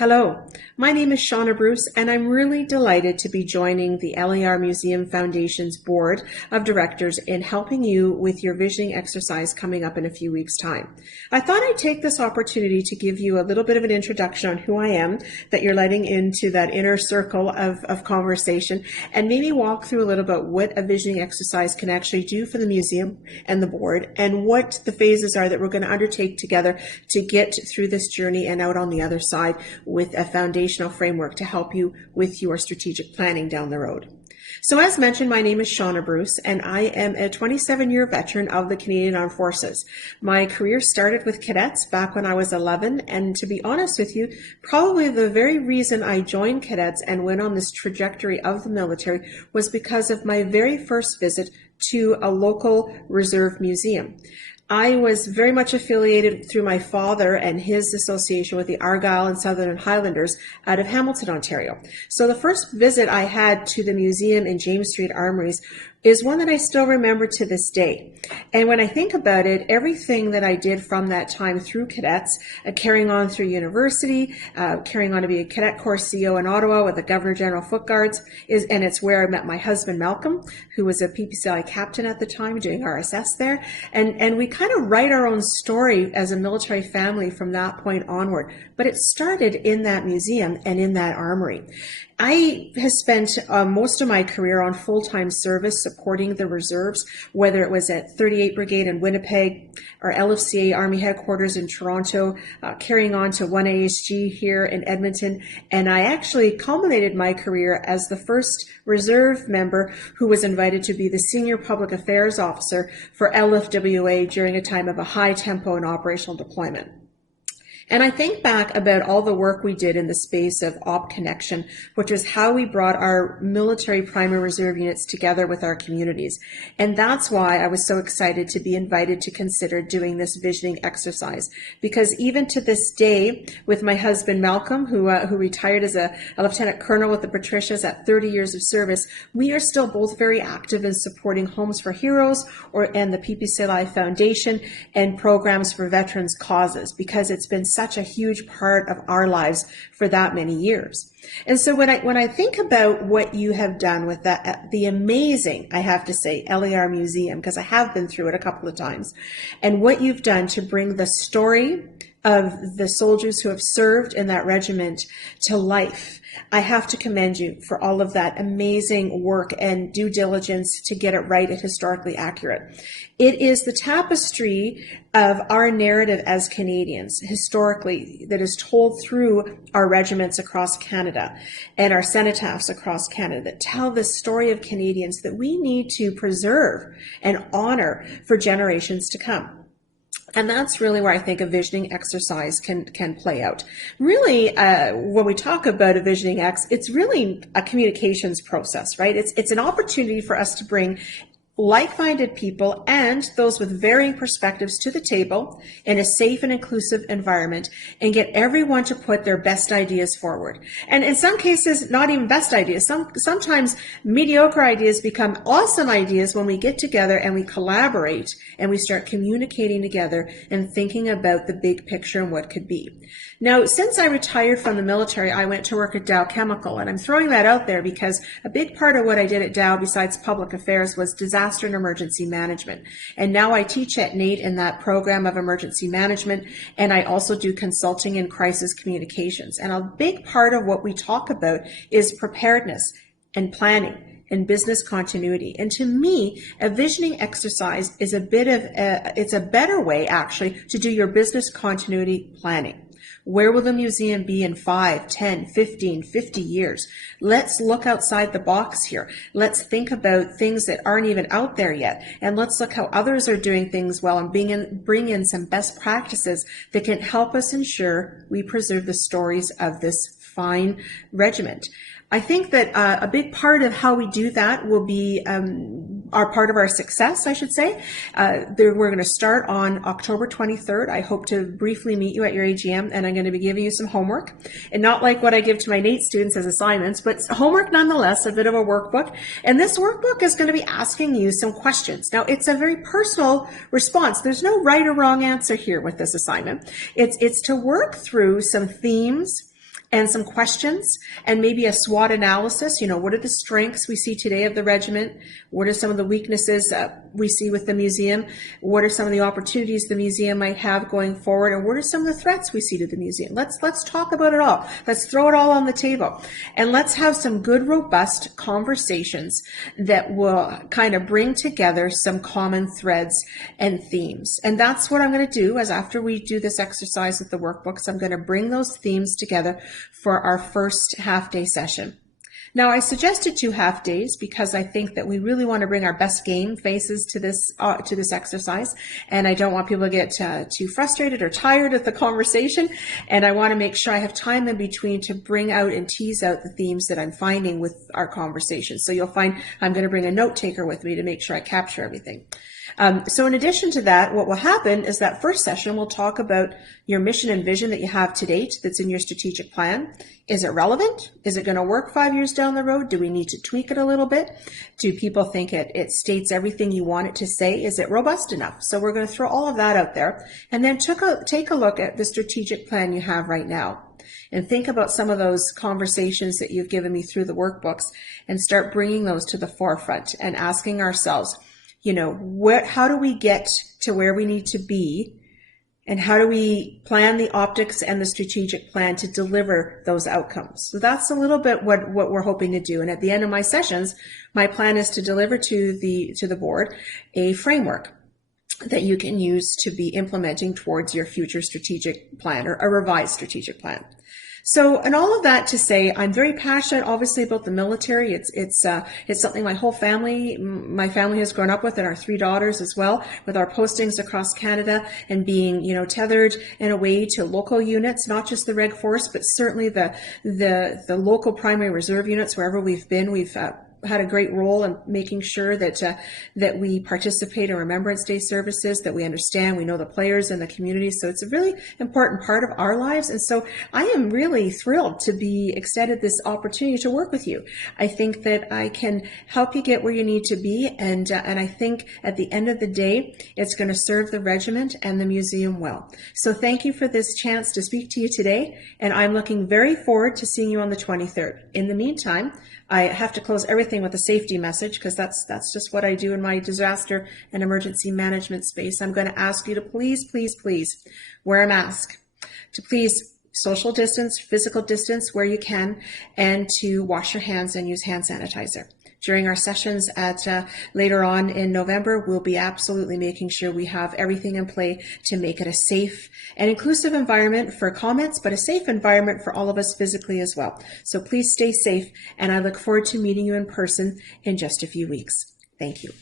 Hello, my name is Shawna Bruce, and I'm really delighted to be joining the LER Museum Foundation's Board of Directors in helping you with your visioning exercise coming up in a few weeks' time. I thought I'd take this opportunity to give you a little bit of an introduction on who I am, that you're letting into that inner circle of conversation, and maybe walk through a little bit what a visioning exercise can actually do for the museum and the board, and what the phases are that we're going to undertake together to get through this journey and out on the other side with a foundational framework to help you with your strategic planning down the road. So as mentioned, my name is Shawna Bruce, and I am a 27-year veteran of the Canadian Armed Forces. My career started with cadets back when I was 11, and to be honest with you, probably the very reason I joined cadets and went on this trajectory of the military was because of my very first visit to a local reserve museum. I was very much affiliated through my father and his association with the Argyll and Southern Highlanders out of Hamilton, Ontario. So the first visit I had to the museum in James Street Armories is one that I still remember to this day. And when I think about it, everything that I did from that time through cadets, carrying on through university, carrying on to be a cadet corps CEO in Ottawa with the Governor General Foot Guards, and it's where I met my husband Malcolm, who was a PPCLI captain at the time doing RSS there. And we kind of write our own story as a military family from that point onward. But it started in that museum and in that armory. I have spent most of my career on full-time service supporting the reserves, whether it was at 38 Brigade in Winnipeg or LFCA Army Headquarters in Toronto, carrying on to 1ASG here in Edmonton. And I actually culminated my career as the first reserve member who was invited to be the Senior Public Affairs Officer for LFWA during a time of a high tempo and operational deployment. And I think back about all the work we did in the space of Op Connection, which is how we brought our military primary reserve units together with our communities. And that's why I was so excited to be invited to consider doing this visioning exercise. Because even to this day, with my husband Malcolm, who retired as a lieutenant colonel with the Patricias at 30 years of service, we are still both very active in supporting Homes for Heroes and the PPCLI Foundation and programs for veterans causes, because it's been such a huge part of our lives for that many years. And so when I think about what you have done with that, the amazing, I have to say, LER Museum, because I have been through it a couple of times, and what you've done to bring the story of the soldiers who have served in that regiment to life, I have to commend you for all of that amazing work and due diligence to get it right and historically accurate. It is the tapestry of our narrative as Canadians historically that is told through our regiments across Canada and our cenotaphs across Canada that tell the story of Canadians that we need to preserve and honor for generations to come. And that's really where I think a visioning exercise can play out. Really, when we talk about a visioning it's really a communications process, right? It's an opportunity for us to bring like-minded people and those with varying perspectives to the table in a safe and inclusive environment and get everyone to put their best ideas forward. And in some cases, not even best ideas. Sometimes mediocre ideas become awesome ideas when we get together and we collaborate and we start communicating together and thinking about the big picture and what could be. Now, since I retired from the military, I went to work at Dow Chemical, and I'm throwing that out there because a big part of what I did at Dow, besides public affairs, was disaster and emergency management. And now I teach at NATE in that program of emergency management, and I also do consulting in crisis communications. And a big part of what we talk about is preparedness and planning and business continuity. And to me, a visioning exercise is it's a better way actually to do your business continuity planning. Where will the museum be in 5, 10, 15, 50 years? Let's look outside the box here. Let's think about things that aren't even out there yet. And let's look how others are doing things well and bring in some best practices that can help us ensure we preserve the stories of this fine regiment. I think that a big part of how we do that will be part of our success, I should say. We're going to start on October 23rd. I hope to briefly meet you at your AGM, and I'm going to be giving you some homework. And not like what I give to my NATE students as assignments, but homework nonetheless, a bit of a workbook. And this workbook is going to be asking you some questions. Now, it's a very personal response. There's no right or wrong answer here with this assignment. It's to work through some themes and some questions, and maybe a SWOT analysis. What are the strengths we see today of the regiment? What are some of the weaknesses we see with the museum? What are some of the opportunities the museum might have going forward? And what are some of the threats we see to the museum? Let's talk about it all. Let's throw it all on the table. And let's have some good, robust conversations that will kind of bring together some common threads and themes. And that's what I'm going to do, as after we do this exercise with the workbooks, I'm going to bring those themes together for our first half-day session. Now, I suggested 2 half days because I think that we really want to bring our best game faces to this exercise, and I don't want people to get too frustrated or tired of the conversation, and I want to make sure I have time in between to bring out and tease out the themes that I'm finding with our conversation. So you'll find I'm going to bring a note taker with me to make sure I capture everything. So in addition to that, what will happen is that first session will talk about your mission and vision that you have to date that's in your strategic plan. Is it relevant? Is it going to work 5 years down the road? Do we need to tweak it a little bit? Do people think it states everything you want it to say? Is it robust enough? So we're going to throw all of that out there, and then take a look at the strategic plan you have right now. And think about some of those conversations that you've given me through the workbooks and start bringing those to the forefront and asking ourselves, how do we get to where we need to be, and how do we plan the optics and the strategic plan to deliver those outcomes? So that's a little bit what we're hoping to do. And at the end of my sessions, my plan is to deliver to the board a framework that you can use to be implementing towards your future strategic plan, or a revised strategic plan. So, and all of that to say, I'm very passionate, obviously, about the military. It's something my family has grown up with, and our 3 daughters as well, with our postings across Canada and being, tethered in a way to local units, not just the Reg Force, but certainly the local primary reserve units. Wherever we've been, we've had a great role in making sure that we participate in Remembrance Day services, that we understand, we know the players in the community. So it's a really important part of our lives. And so I am really thrilled to be extended this opportunity to work with you. I think that I can help you get where you need to be. And I think at the end of the day, it's going to serve the regiment and the museum well. So thank you for this chance to speak to you today. And I'm looking very forward to seeing you on the 23rd. In the meantime, I have to close everything with a safety message, because that's just what I do in my disaster and emergency management space. I'm going to ask you to please wear a mask, to please social distance, physical distance where you can, and to wash your hands and use hand sanitizer. During our sessions later on in November, we'll be absolutely making sure we have everything in play to make it a safe and inclusive environment for comments, but a safe environment for all of us physically as well. So please stay safe, and I look forward to meeting you in person in just a few weeks. Thank you.